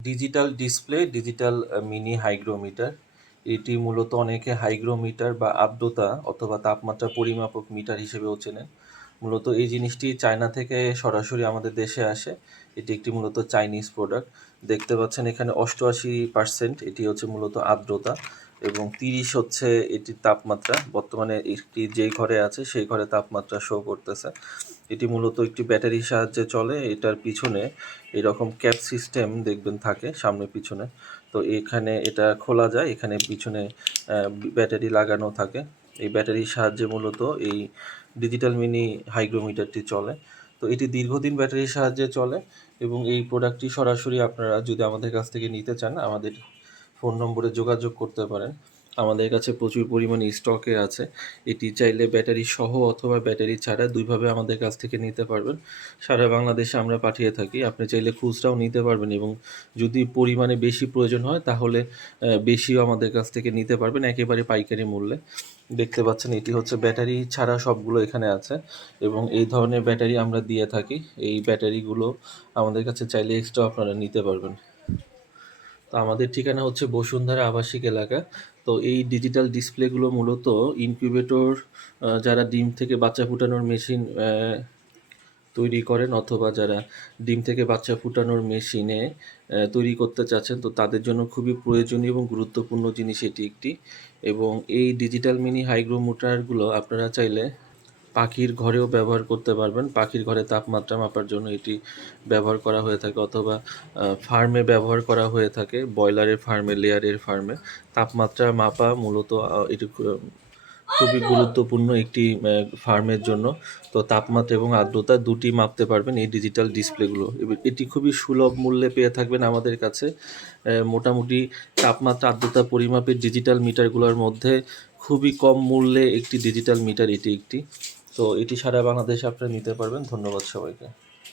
Digital display, digital mini hygrometer. এটি মূলত অনেকে হাইগ্রোমিটার বা আর্দ্রতা অথবা তাপমাত্রা পরিমাপক মিটার হিসেবেও চেনেন। মূলত এই জিনিসটি চায়না থেকে সরাসরি আমাদের দেশে আসে। এটি একটি মূলত চাইনিজ প্রোডাক্ট। দেখতে পাচ্ছেন এখানে 88% এটি হচ্ছে মূলত আর্দ্রতা এবং 30 হচ্ছে এটির তাপমাত্রা। বর্তমানে এটি যেই ঘরে আছে সেই ঘরে তাপমাত্রা শো করতেছে। এটি মূলত একটি ব্যাটারির সাহায্যে চলে। এটার পিছনে এরকম ক্যাপ সিস্টেম দেখবেন থাকে সামনে পিছনে। তো এখানে এটা খোলা যায়, এখানে পিছনে ব্যাটারি লাগানো থাকে। এই ব্যাটারির সাহায্যে মূলত এই ডিজিটাল মিনি হাইগ্রোমিটারটি চলে। তো এটি দীর্ঘদিন ব্যাটারির সাহায্যে চলে এবং এই প্রোডাক্টটি সরাসরি আপনারা যদি আমাদের কাছ থেকে নিতে চান আমাদের ফোন নম্বরে যোগাযোগ করতে পারেন। আমাদের কাছে প্রচুর পরিমাণে স্টকে আছে। এটি চাইলে ব্যাটারি সহ অথবা ব্যাটারি ছাড়া দুইভাবে আমাদের কাছ থেকে নিতে পারবেন। সারা বাংলাদেশে আমরা পাঠিয়ে থাকি। আপনি চাইলে খুচরাও নিতে পারবেন এবং যদি পরিমাণে বেশি প্রয়োজন হয় তাহলে বেশিও আমাদের কাছ থেকে নিতে পারবেন একেবারে পাইকারি মূল্যে। দেখতে পাচ্ছেন এটি হচ্ছে ব্যাটারি ছাড়া সবগুলো এখানে আছে এবং এই ধরনের ব্যাটারি আমরা দিয়ে থাকি। এই ব্যাটারিগুলো আমাদের কাছে চাইলে এক্সট্রা আপনারা নিতে পারবেন। তো আমাদের ঠিকানা হচ্ছে বসুন্ধরা আবাসিক এলাকা। তো এই ডিজিটাল ডিসপ্লেগুলো মূলত ইনকিউবেটর যারা ডিম থেকে বাচ্চা ফুটানোর মেশিন তৈরি করেন অথবা যারা ডিম থেকে বাচ্চা ফুটানোর মেশিনে তৈরি করতে চাচ্ছেন তো তাদের জন্য খুবই প্রয়োজনীয় এবং গুরুত্বপূর্ণ জিনিস এটি একটি। এবং এই ডিজিটাল মিনি হাইগ্রোমিটারগুলো আপনারা চাইলে পাখির ঘরেও ব্যবহার করতে পারবেন। পাখির ঘরে তাপমাত্রা মাপার জন্য এটি ব্যবহার করা হয়ে থাকে অথবা ফার্মে ব্যবহার করা হয়ে থাকে, ব্রয়লারের ফার্মে, লেয়ারের ফার্মে। তাপমাত্রা মাপা মূলত এটি খুবই গুরুত্বপূর্ণ একটি ফার্মের জন্য। তো তাপমাত্রা এবং আর্দ্রতা দুটি মাপতে পারবেন এই ডিজিটাল ডিসপ্লেগুলো। এটি খুবই সুলভ মূল্যে পেয়ে থাকবেন আমাদের কাছে। মোটামুটি তাপমাত্রা আর্দ্রতা পরিমাপের ডিজিটাল মিটারগুলোর মধ্যে খুবই কম মূল্যে একটি ডিজিটাল মিটার এটি একটি। তো এটি সারা বাংলাদেশে আপনারা নিতে পারবেন। ধন্যবাদ সবাইকে।